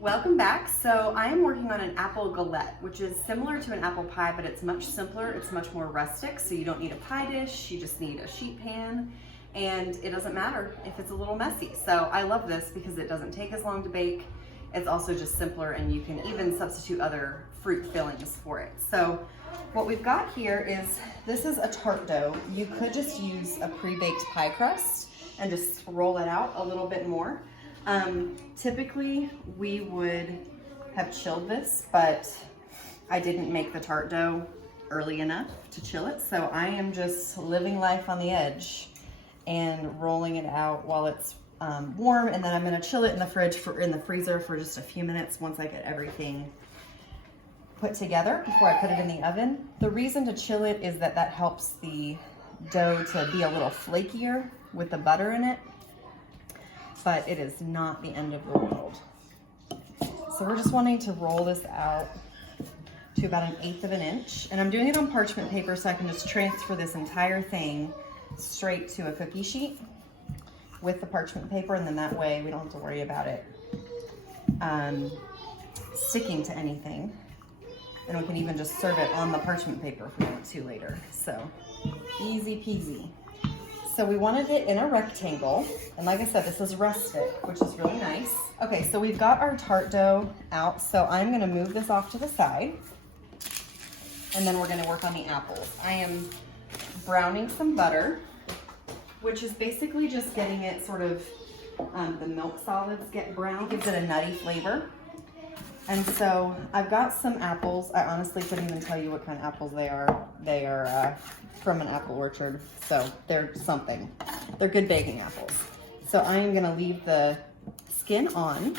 Welcome back. So I am working on an apple galette, which is similar to an apple pie, but it's much simpler. It's much more rustic. So you don't need a pie dish. You just need a sheet pan, and it doesn't matter if it's a little messy. So I love this because it doesn't take as long to bake. It's also just simpler, and you can even substitute other fruit fillings for it. So what we've got here is, this is a tart dough. You could just use a pre-baked pie crust and just roll it out a little bit more. Typically we would have chilled this, but I didn't make the tart dough early enough to chill it. So I am just living life on the edge and rolling it out while it's warm, and then I'm gonna chill it in the freezer for just a few minutes once I get everything put together before I put it in the oven. The reason to chill it is that helps the dough to be a little flakier with the butter in it, but it is not the end of the world. So we're just wanting to roll this out to about 1/8 of an inch, and I'm doing it on parchment paper so I can just transfer this entire thing straight to a cookie sheet with the parchment paper, and then that way we don't have to worry about it sticking to anything. And we can even just serve it on the parchment paper if we want to later. So easy peasy. So we wanted it in a rectangle, and like I said, this is rustic, which is really nice. Okay, so we've got our tart dough out, so I'm gonna move this off to the side, and then we're gonna work on the apples. I am browning some butter, which is basically just getting it sort of, the milk solids get brown, gives it a nutty flavor. And so I've got some apples. I honestly couldn't even tell you what kind of apples they are. They are from an apple orchard, so they're something. They're good baking apples. So I am gonna leave the skin on.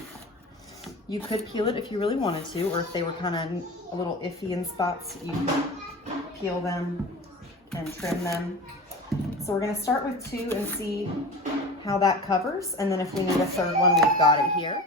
You could peel it if you really wanted to, or if they were kind of a little iffy in spots, you could peel them and trim them. So we're gonna start with 2 and see how that covers, and then if we need a third one, we've got it here.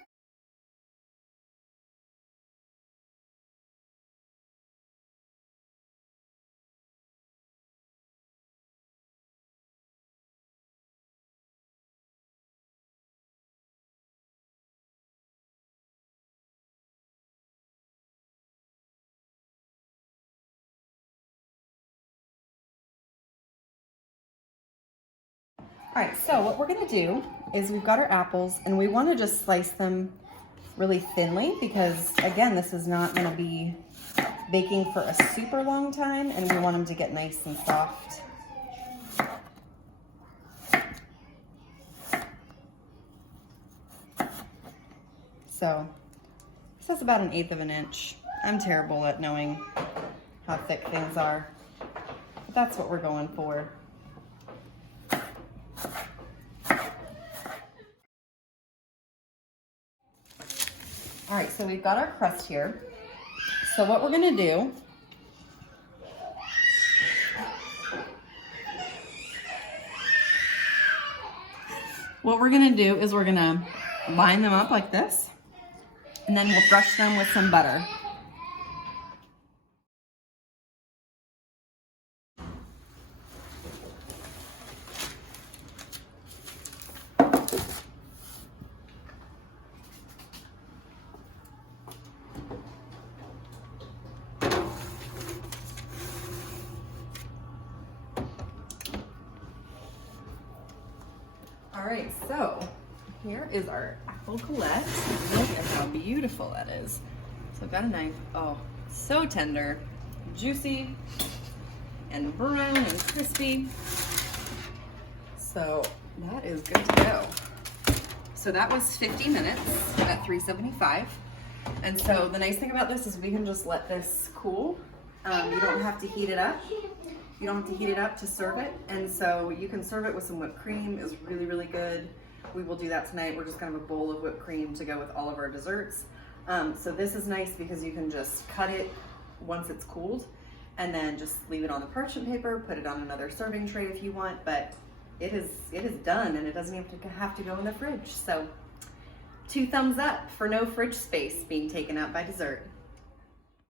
All right, so what we're gonna do is, we've got our apples, and we wanna just slice them really thinly because, again, this is not gonna be baking for a super long time, and we want them to get nice and soft. So this is about 1/8 of an inch. I'm terrible at knowing how thick things are, but that's what we're going for. All right, so we've got our crust here. So what we're gonna do is we're gonna line them up like this, and then we'll brush them with some butter. All right, so here is our apple galette. Look at how beautiful that is. So I've got a knife. Oh, so tender, juicy, and brown and crispy. So that is good to go. So that was 50 minutes at 375. And so the nice thing about this is we can just let this cool. You don't have to heat it up. You don't have to heat it up to serve it. And so you can serve it with some whipped cream. It's really, really good. We will do that tonight. We're just gonna have a bowl of whipped cream to go with all of our desserts. So this is nice because you can just cut it once it's cooled, and then just leave it on the parchment paper, put it on another serving tray if you want, but it is done, and it doesn't have to go in the fridge. So 2 thumbs up for no fridge space being taken up by dessert.